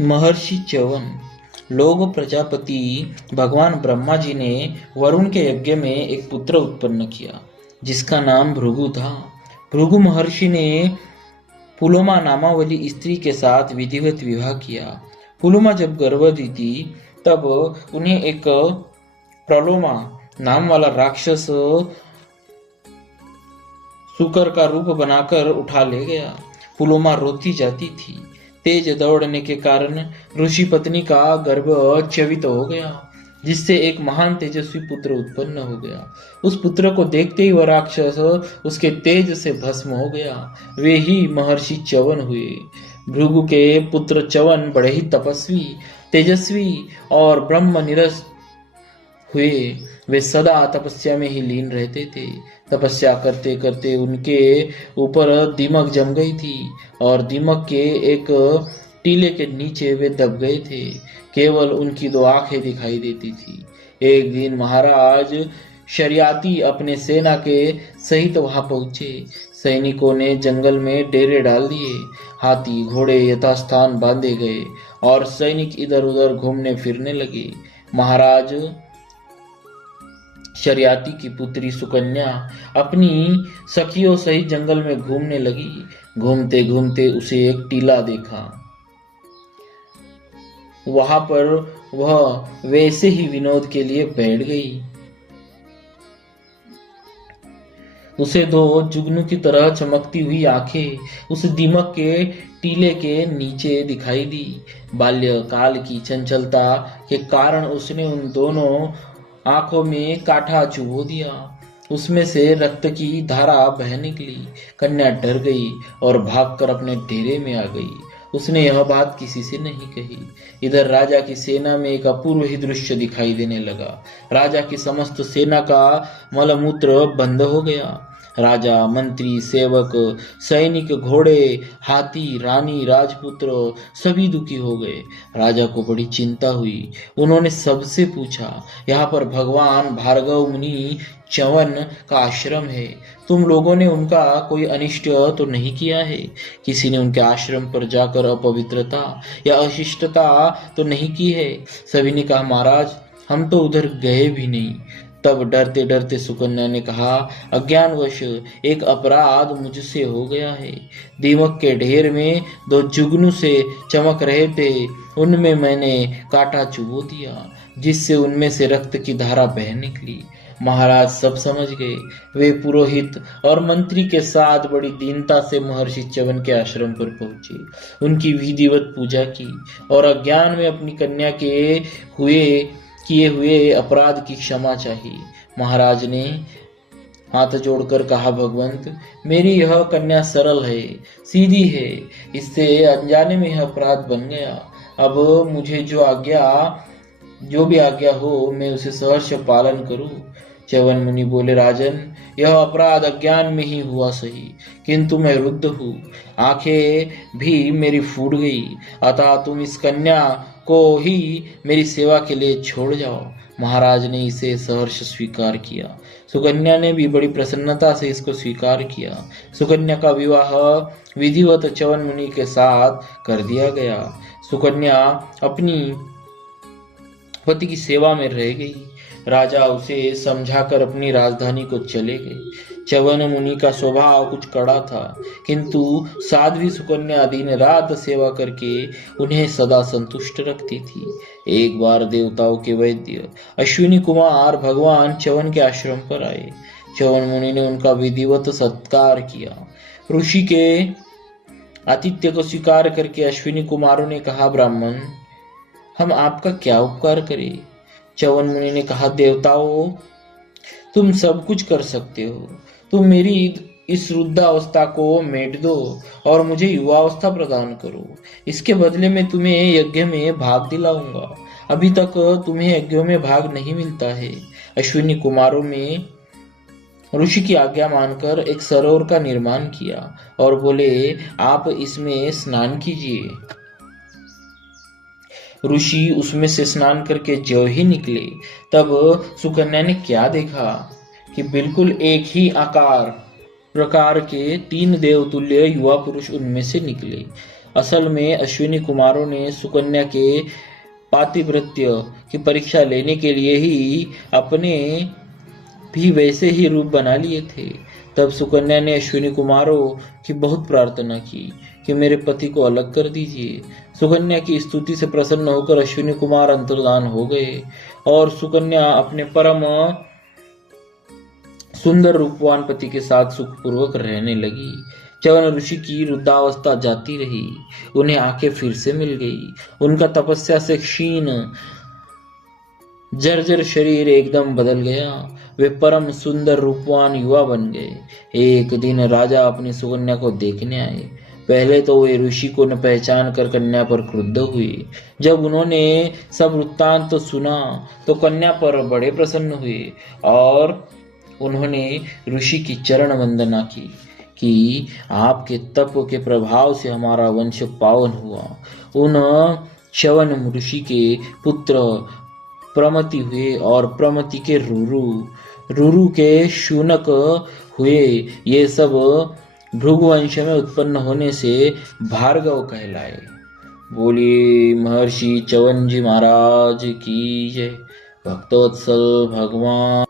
महर्षि च्यवन। लोग प्रजापति भगवान ब्रह्मा जी ने वरुण के यज्ञ में एक पुत्र उत्पन्न किया जिसका नाम भृगु था। भृगु महर्षि ने पुलोमा नामावली स्त्री के साथ विधिवत विवाह किया। पुलोमा जब गर्भवती थी तब उन्हें एक प्रलोमा नाम वाला राक्षस शुकर का रूप बनाकर उठा ले गया। पुलोमा रोती जाती थी। तेज दौड़ने के कारण ऋषि पत्नी का गर्भ च्यवित हो गया जिससे एक महान तेजस्वी पुत्र उत्पन्न हो गया। उस पुत्र को देखते ही वह राक्षस उसके तेज से भस्म हो गया। वे ही महर्षि च्यवन हुए। भृगु के पुत्र च्यवन बड़े ही तपस्वी, तेजस्वी और ब्रह्म निरस्त हुए। वे सदा तपस्या में ही लीन रहते थे। तपस्या करते करते उनके ऊपर दीमक जम गई थी और दीमक के एक टीले के नीचे वे दब गए थे। केवल उनकी दो आंखें दिखाई देती थी। एक दिन महाराज शरियाती अपने सेना के सहित वहां पहुंचे। सैनिकों ने जंगल में डेरे डाल दिए। हाथी घोड़े यथास्थान बांधे गए और सैनिक इधर उधर घूमने फिरने लगे। महाराज शरियाती की पुत्री सुकन्या अपनी सखियों सहित जंगल में घूमने लगी। घूमते घूमते उसे एक टीला देखा। वहां पर वह वैसे ही विनोद के लिए बैठ गई। उसे दो जुगनू की तरह चमकती हुई आंखें उस दीमक के टीले के नीचे दिखाई दी। बाल्यकाल की चंचलता के कारण उसने उन दोनों आंखों में कांटा चुभो दिया। उसमें से रक्त की धारा बह निकली। कन्या डर गई और भागकर अपने डेरे में आ गई। उसने यह बात किसी से नहीं कही। इधर राजा की सेना में एक अपूर्व ही दृश्य दिखाई देने लगा। राजा की समस्त सेना का मलमूत्र बंद हो गया। राजा, मंत्री, सेवक, सैनिक, घोड़े, हाथी, रानी, राजपुत्र सभी दुखी हो गए। राजा को बड़ी चिंता हुई। उन्होंने सबसे पूछा, यहाँ पर भगवान भार्गव मुनि च्यवन का आश्रम है। तुम लोगों ने उनका कोई अनिष्ट तो नहीं किया है? किसी ने उनके आश्रम पर जाकर अपवित्रता या अशिष्टता तो नहीं की है? सभी ने कहा, महाराज हम तो उधर गए भी नहीं। तब डरते डरते सुकन्या ने कहा, अज्ञानवश एक अपराध मुझसे हो गया है। दीमक के ढेर में दो जुगनू से चमक रहे थे, उनमें मैंने कांटा चुभो दिया जिससे उनमें से रक्त की धारा बह निकली। महाराज सब समझ गए। वे पुरोहित और मंत्री के साथ बड़ी दीनता से महर्षि च्यवन के आश्रम पर पहुंचे। उनकी विधिवत पूजा की और अज्ञान में अपनी कन्या के किए हुए अपराध की क्षमा चाहिए। महाराज ने हाथ जोड़कर कहा, भगवंत मेरी यह कन्या सरल है, सीधी है, इससे अनजाने में यह अपराध बन गया। अब मुझे जो भी आज्ञा हो मैं उसे सहर्ष पालन करूं। च्यवन मुनि बोले, राजन यह अपराध अज्ञान में ही हुआ सही, किंतु मैं रुद्ध हूँ, आंखें भी मेरी फूट गई, अतः तुम इस कन्या को ही मेरी सेवा के लिए छोड़ जाओ। महाराज ने इसे सहर्ष स्वीकार किया। सुकन्या ने भी बड़ी प्रसन्नता से इसको स्वीकार किया। सुकन्या का विवाह विधिवत च्यवन मुनि के साथ कर दिया गया। सुकन्या अपनी पति की सेवा में रह गई। राजा उसे समझाकर अपनी राजधानी को चले गए। च्यवन मुनि का स्वभाव कुछ कड़ा था, किंतु साध्वी सुकन्या दिन रात सेवा करके उन्हें सदा संतुष्ट रखती थी। एक बार देवताओं के वैद्य अश्विनी कुमार भगवान च्यवन के आश्रम पर आए। च्यवन मुनि ने उनका विधिवत सत्कार किया। ऋषि के आतिथ्य को स्वीकार करके अश्विनी कुमारों ने कहा, ब्राह्मण हम आपका क्या उपकार करें? च्यवन मुनि ने कहा, देवताओं तुम सब कुछ कर सकते हो। तुम मेरी इस वृद्धावस्था को मेट दो और मुझे युवावस्था प्रदान करो। इसके बदले में तुम्हें यज्ञ में भाग दिलाऊंगा। अभी तक तुम्हें यज्ञों में भाग नहीं मिलता है। अश्विनी कुमारों में ऋषि की आज्ञा मानकर एक सरोवर का निर्माण किया और बोले, आप इसमें स्नान कीजिए। ऋषि उसमें से स्नान करके जो ही निकले, तब सुकन्या ने क्या देखा कि बिल्कुल एक ही आकार प्रकार के 3 देवतुल्य युवा पुरुष उनमें से निकले असल में अश्विनी कुमारों ने सुकन्या के पातिव्रत्य की परीक्षा लेने के लिए ही अपने भी वैसे ही रूप बना लिए थे। तब सुकन्या ने अश्विनी कुमारों की बहुत प्रार्थना की कि मेरे पति को अलग कर दीजिए। सुकन्या की स्तुति से प्रसन्न होकर अश्विनी कुमार अंतर्धान हो गए और सुकन्या अपने परम सुंदर रूपवान पति के साथ सुखपूर्वक रहने लगी। च्यवन ऋषि की वृद्धावस्था जाती रही, उन्हें आंखें फिर से मिल गई। उनका तपस्या से क्षीण जर्जर शरीर एकदम बदल गया। वे परम सुंदर रूपवान युवा बन गए। एक दिन राजा अपनी सुकन्या को देखने आए। पहले तो वे ऋषि को न पहचान कर कन्या पर क्रुद्ध हुए। जब उन्होंने सब वृत्तांत तो सुना तो कन्या पर बड़े प्रसन्न हुए और उन्होंने ऋषि की चरण वंदना की कि आपके तप के प्रभाव से हमारा वंश पावन हुआ। उन च्यवन ऋषि के पुत्र प्रमति हुए और प्रमति के रुरु के शूनक हुए। ये सब भृगुवंश में उत्पन्न होने से भार्गव कहलाए। बोलिए महर्षि च्यवन जी महाराज की जय। भक्तवत्सल भगवान